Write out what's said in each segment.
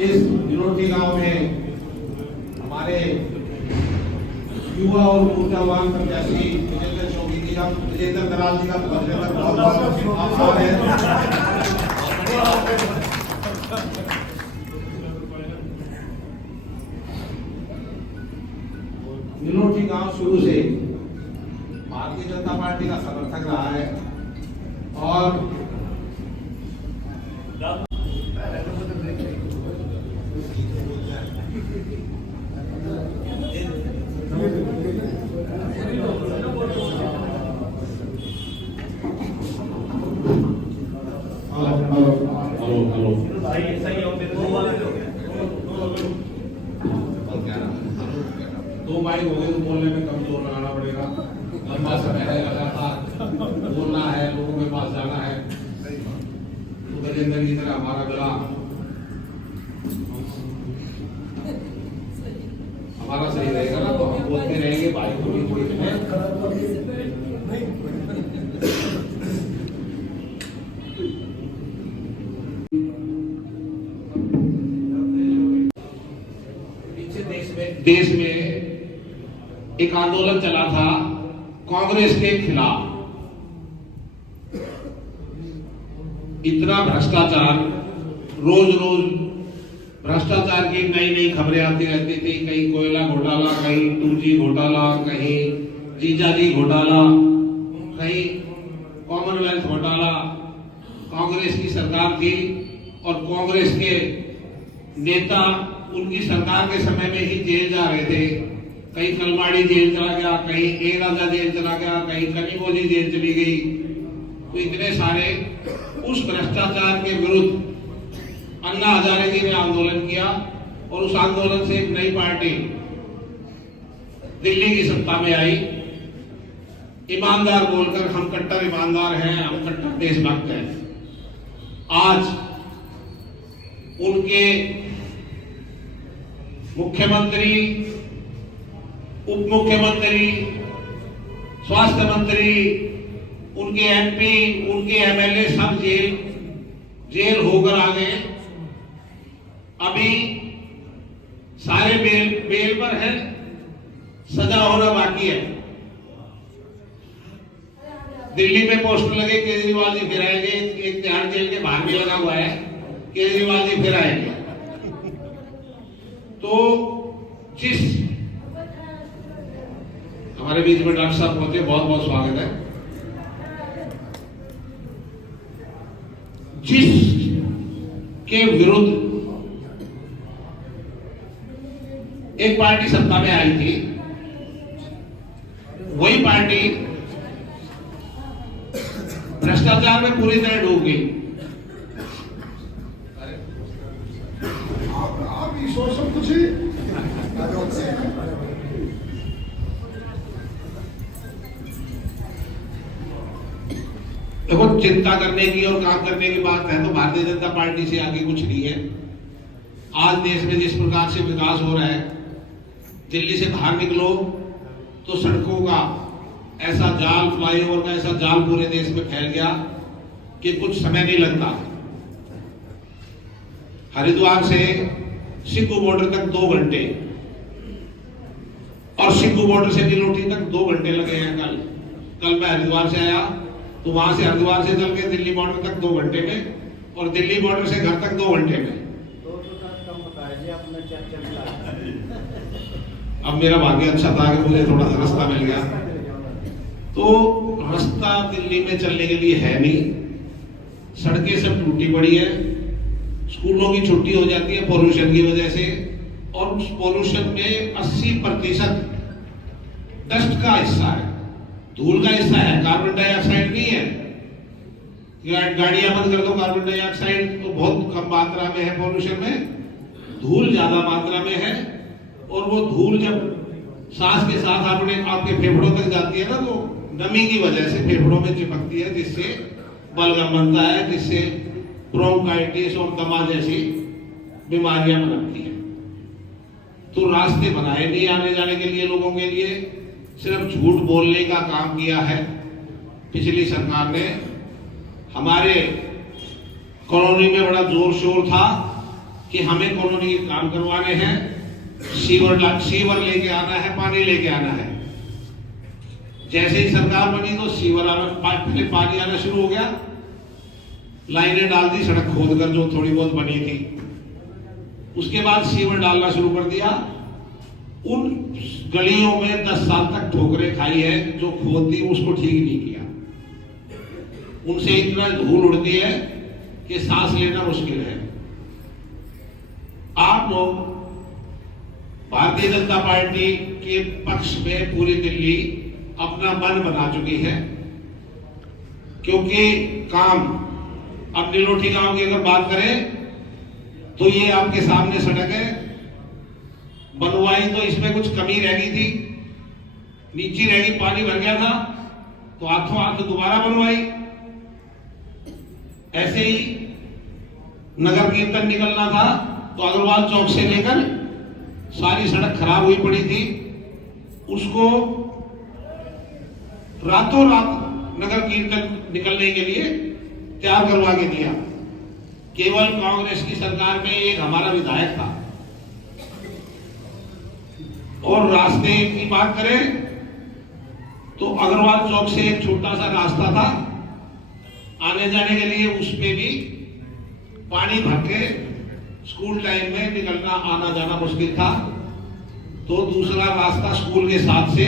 इस विनोदी गांव में हमारे युवा और ऊर्जावान प्रत्याशी विजेंद्र चौकी जी, हम विजेंद्र दलाल जी का बहुत बहुत आभार है। विनोदी गांव शुरू से भारतीय जनता पार्टी का समर्थक रहा है और दो माइक हो गए तो बोलने में कम जोर लगाना पड़ेगा। लंबा समय है, लगातार बोलना है, लोगों के पास जाना है। तो गजेंद्र की तरह हमारा गला हमारा सही रहेगा ना, तो हम बोलते रहेंगे भाई थोड़ी थोड़ी देश में एक आंदोलन चला था कांग्रेस के खिलाफ। इतना भ्रष्टाचार, रोज रोज भ्रष्टाचार की नई नई खबरें आती रहती थी। कहीं कोयला घोटाला, कहीं 2G घोटाला, कहीं जीजाजी घोटाला, कहीं कॉमनवेल्थ घोटाला। कांग्रेस की सरकार थी और कांग्रेस के नेता उनकी सरकार के समय में ही जेल जा रहे थे। कहीं कलमाड़ी जेल चला गया, कहीं ए राजा जेल चला गया, कहीं कनिमोजी जेल चली गई। तो इतने सारे उस भ्रष्टाचार के विरुद्ध अन्ना हजारे जी ने आंदोलन किया और उस आंदोलन से एक नई पार्टी दिल्ली की सत्ता में आई। ईमानदार बोलकर हम कट्टर ईमानदार हैं, हम कट्टर देशभक्त हैं। आज उनके मुख्यमंत्री, उप मुख्यमंत्री, स्वास्थ्य मंत्री, उनके MP, उनके MLA सब जेल होकर आ गए। अभी सारे बेल पर हैं, सजा होना बाकी है। दिल्ली में पोस्टर लगे केजरीवाल जी फिर आएंगे, एक तिहाड़ जेल के बाहर भी लगा हुआ है केजरीवाल जी फिर आएंगे। तो जिस हमारे बीच में डॉक्टर साहब पहुंचे, बहुत बहुत स्वागत है। जिस के विरुद्ध एक पार्टी सत्ता में आई थी, वही पार्टी भ्रष्टाचार में पूरी तरह डूब गई। देखो, चिंता करने की और काम करने की बात है तो भारतीय जनता पार्टी से आगे कुछ नहीं है। आज देश में जिस प्रकार से विकास हो रहा है, दिल्ली से बाहर निकलो तो सड़कों का ऐसा जाल, फ्लाईओवर का ऐसा जाल पूरे देश में फैल गया कि कुछ समय नहीं लगता। हरिद्वार से सिक्कू बॉर्डर तक 2 घंटे और सिक्कू बॉर्डर से नीलोटी तक 2 घंटे लगे हैं। कल मैं हरिद्वार से आया तो वहां से हरिद्वार से चल के दिल्ली बॉर्डर तक 2 घंटे में और दिल्ली बॉर्डर से घर तक 2 घंटे में। अब मेरा भाग्य अच्छा था कि मुझे थोड़ा सा रास्ता मिल गया। तो रास्ता दिल्ली में चलने के लिए है नहीं, सड़कें सब टूटी पड़ी है, स्कूलों की छुट्टी हो जाती है पॉल्यूशन की वजह से। और उस पॉल्यूशन में 80% डस्ट का हिस्सा है, धूल का हिस्सा है, कार्बन डाइऑक्साइड नहीं है। गाड़ियां बंद कर दो, कार्बन डाइऑक्साइड तो बहुत कम मात्रा में है पॉल्यूशन में, धूल ज्यादा मात्रा में है। और वो धूल जब सांस के साथ आपके फेफड़ों तक जाती है ना, तो नमी की वजह से फेफड़ों में चिपकती है, जिससे बलगम बनता है, जिससे ब्रोंकाइटिस और दमा जैसी बीमारियां बनती हैं। तो रास्ते बनाए नहीं आने जाने के लिए लोगों के लिए, सिर्फ झूठ बोलने का काम किया है पिछली सरकार ने। हमारे कॉलोनी में बड़ा जोर शोर था कि हमें कॉलोनी के काम करवाने हैं, सीवर लेके आना है, पानी लेके आना है। जैसे ही सरकार बनी तो सीवर आना, पहले पानी आना शुरू हो गया, लाइनें डाल दी सड़क खोद कर जो थोड़ी बहुत बनी थी, उसके बाद सीवर डालना शुरू कर दिया। उन गलियों में 10 साल तक ठोकरें खाई है, जो खोद दी उसको ठीक नहीं किया। उनसे इतना धूल उड़ती है कि सांस लेना मुश्किल है। आप लोग भारतीय जनता पार्टी के पक्ष में पूरी दिल्ली अपना मन बना चुकी है, क्योंकि काम, अब नीलोठी गांव की अगर बात करें तो ये आपके सामने सड़क है, बनवाई तो इसमें कुछ कमी रह गई थी, नीचे रह गई, पानी भर गया था तो हाथों हाथ दोबारा बनवाई। ऐसे ही नगर कीर्तन निकलना था तो अग्रवाल चौक से लेकर सारी सड़क खराब हुई पड़ी थी, उसको रातों रात नगर कीर्तन निकलने के लिए तैयार करवा के दिया। केवल कांग्रेस की सरकार में एक हमारा विधायक था। और रास्ते की बात करें तो अग्रवाल चौक से एक छोटा सा रास्ता था आने जाने के लिए, उस पे भी पानी भर के स्कूल टाइम में निकलना आना जाना मुश्किल था। तो दूसरा रास्ता स्कूल के साथ से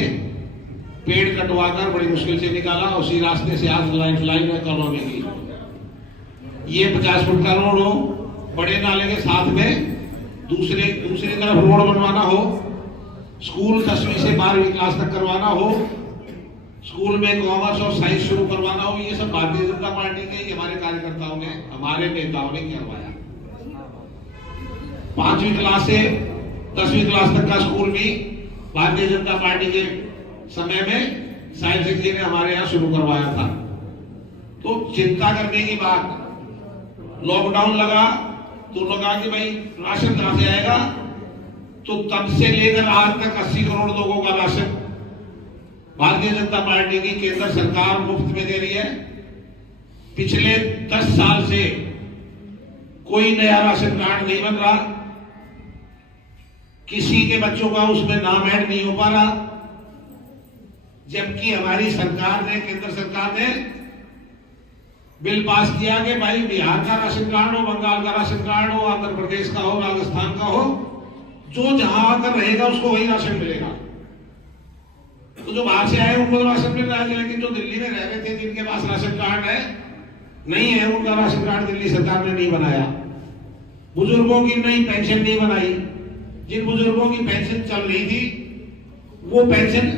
पेड़ कटवाकर बड़ी मुश्किल से निकाला, उसी रास्ते से आज लाइन है कॉलोनी की। ये 50 फुट का रोड हो, बड़े नाले के साथ में दूसरी तरफ रोड बनवाना हो, स्कूल 10वीं से 12वीं क्लास तक करवाना हो, स्कूल में कॉमर्स और साइंस शुरू करवाना हो, ये सब भारतीय जनता पार्टी के हमारे कार्यकर्ताओं ने, हमारे नेताओं ने करवाया। 5वीं क्लास से 10वीं क्लास तक का स्कूल भी भारतीय जनता पार्टी के समय में साइंस जी ने हमारे यहाँ शुरू करवाया था। तो चिंता करने की बात, लॉकडाउन लगा तो लगा कि भाई राशन कहां से आएगा, तो तब से लेकर आज तक 80 करोड़ लोगों का राशन भारतीय जनता पार्टी की केंद्र सरकार मुफ्त में दे रही है। पिछले 10 साल से कोई नया राशन कार्ड नहीं बन रहा, किसी के बच्चों का उसमें नाम ऐड नहीं हो पा रहा, जबकि हमारी सरकार ने, केंद्र सरकार ने बिल पास किया कि भाई बिहार का राशन कार्ड हो, बंगाल का राशन कार्ड हो, आंध्र प्रदेश का हो, राजस्थान का हो, जो जहां आकर रहेगा उसको वही राशन मिलेगा। तो जो बाहर से आए उनको तो राशन मिल रहा है, लेकिन जो दिल्ली में रह रहे थे जिनके पास राशन कार्ड है नहीं है, उनका राशन कार्ड दिल्ली सरकार ने नहीं बनाया। बुजुर्गों की नई पेंशन नहीं बनाई, जिन बुजुर्गों की पेंशन चल रही थी वो पेंशन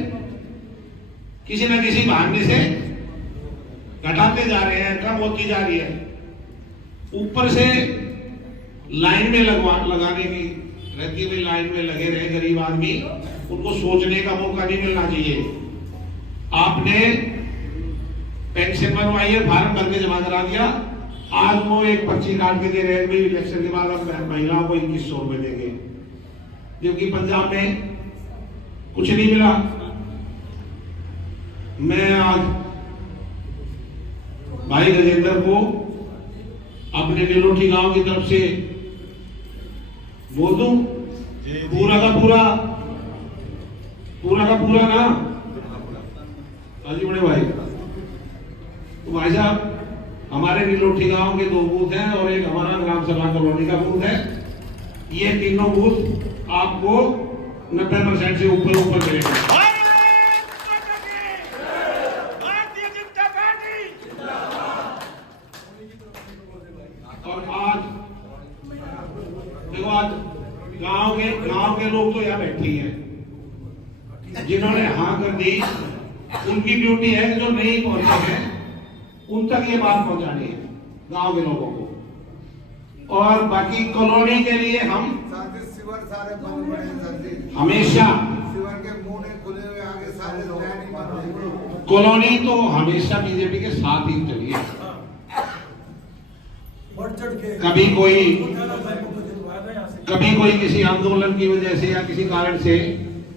किसी न किसी बहाने से घटाते जा रहे हैं, कम होती जा रही है। ऊपर से लाइन में लगाने की रहती हुई, लाइन में लगे रहे गरीब आदमी, उनको सोचने का मौका नहीं मिलना चाहिए। आपने पेंशन बनवाई है, फार्म भर के जमा करा दिया, आज वो एक पर्ची काट के दे रहे हैं, इलेक्शन के बाद अब महिलाओं को 2100 रुपए देंगे, जबकि पंजाब में कुछ नहीं मिला। मैं आज भाई गजेंद्र को अपने नीलोठी गांव की तरफ से बोल दूं, पूरा का पूरा ना हाजी बड़े भाई। तो भाई साहब, हमारे नीलोठी गांव के 2 बूथ हैं और एक हमारा ग्राम सभा कॉलोनी का बूथ है। ये तीनों बूथ आपको 90% से ऊपर मिलेगा। और आज देखो, आज गांव के लोग तो यहाँ बैठे हैं, जिन्होंने हाँ कर दी, उनकी ड्यूटी है कि जो नहीं पहुंचे हैं उन तक ये बात पहुंचानी है गांव के लोगों को। और बाकी कॉलोनी के लिए हम सारे बंद पड़े, हमेशा शिवर के मुंह ने खुले हुए आगे सारे कॉलोनी तो हमेशा बीजेपी के साथ ही चली है। कभी कोई किसी आंदोलन की वजह से या किसी कारण से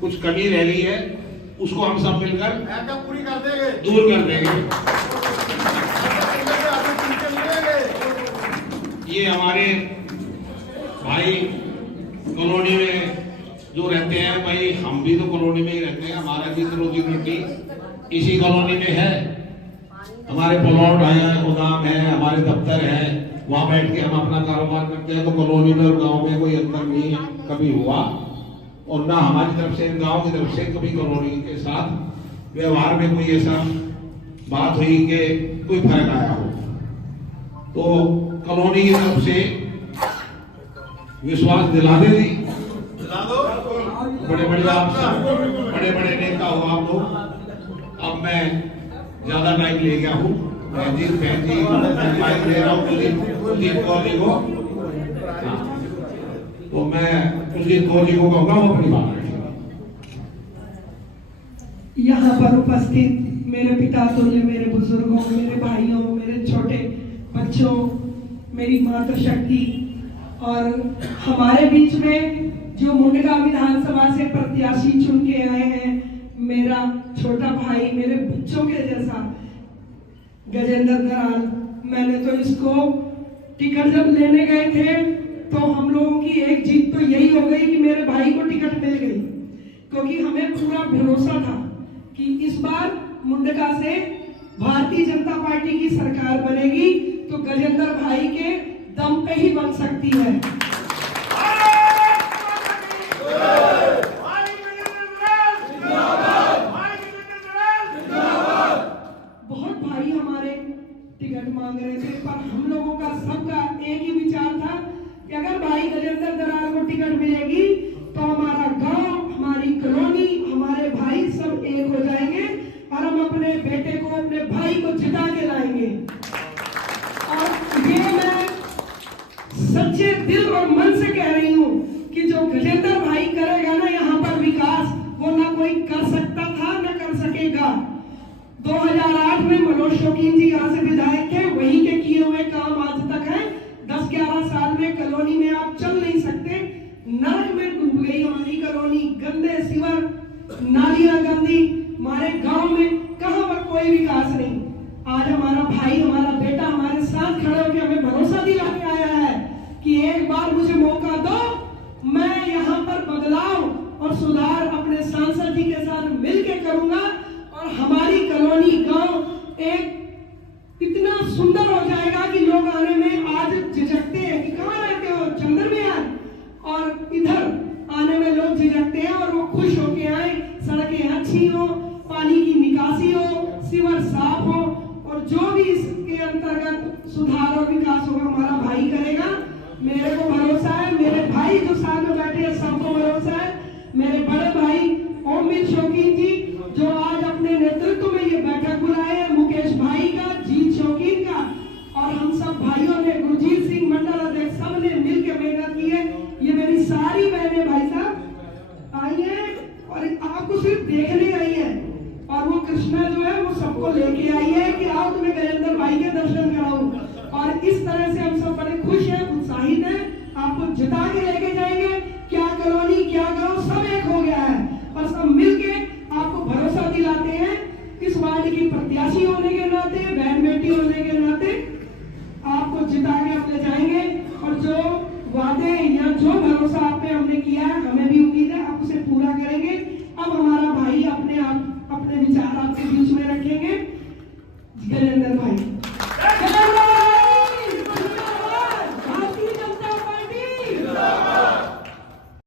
कुछ कमी रह गई है, उसको हम सब मिलकर पूरी कर देंगे, दूर कर देंगे। ये हमारे भाई कॉलोनी में जो रहते हैं, भाई हम भी तो कॉलोनी में ही रहते हैं, हमारा भी तो रोजी रोटी इसी कॉलोनी में है। हमारे प्लॉट है, गोदाम है, हमारे दफ्तर है, वहां बैठ के हम अपना कारोबार करते हैं। तो कॉलोनी में और गांव में कोई अंतर नहीं कभी हुआ, और ना हमारी तरफ से गांव की तरफ से कभी कॉलोनी के साथ व्यवहार में कोई ऐसा बात हुई कि कोई फर्क आया हो। तो कॉलोनी की तरफ से विश्वास दिला दे दी, बड़े बड़े आप सब बड़े बड़े नेता हो आप लोग। अब मैं ज्यादा टाइम ले गया हूँ, मैं जी माइक ले रहा हूँ कुलदीप कौर जी को। तो मैं कुलदीप कौर जी को कहूँगा वो अपनी बात रखेगा। यहाँ पर उपस्थित मेरे पिता तुल्य, मेरे बुजुर्गों, मेरे भाइयों, मेरे छोटे बच्चों, मेरी मातृशक्ति, और हमारे बीच में जो मुंडका विधानसभा से प्रत्याशी चुन के आए हैं, मेरा छोटा भाई, मेरे बच्चों के जैसा गजेंद्र दराल। मैंने तो इसको टिकट जब लेने गए थे तो हम लोगों की एक जीत तो यही हो गई कि मेरे भाई को टिकट मिल गई, क्योंकि हमें पूरा भरोसा था कि इस बार मुंडका से भारतीय जनता पार्टी की सरकार बनेगी तो गजेंद्र भाई के दम पे ही बन सकती है। बहुत भाई हमारे टिकट मांग रहे थे, पर हम लोगों का सबका एक ही विचार था कि अगर भाई गजेंद्र दराल को टिकट मिलेगी तो हमारा गांव, हमारी कॉलोनी, हमारे भाई सब एक हो जाएंगे और हम अपने बेटे को, अपने भाई को जिता के लाएंगे। और ये मैं सच्चे दिल और मन से कह रही हूँ कि जो गजेंद्र भाई करेगा ना यहाँ पर विकास, वो ना कोई कर सकता था ना कर सकेगा। 2008 में मनोज शौकीन जी यहाँ से विधायक थे, वहीं के किए हुए काम आज तक है। 10-11 साल में कॉलोनी में आप चल नहीं सकते, नरक में डूब गई हमारी कॉलोनी, गंदे सीवर, नालियां गंदी, हमारे गांव में कहां पर कोई विकास नहीं। आज हमारा भाई, हमारा बेटा हमारे साथ खड़े होकर हमें भरोसा दिला के आया है कि एक बार मुझे मौका दो, मैं यहाँ पर बदलाव और सुधार अपने सांसद जी के साथ मिलकर करूंगा और हमारी कॉलोनी, गांव एक इतना सुंदर हो जाएगा कि लोग आने में आज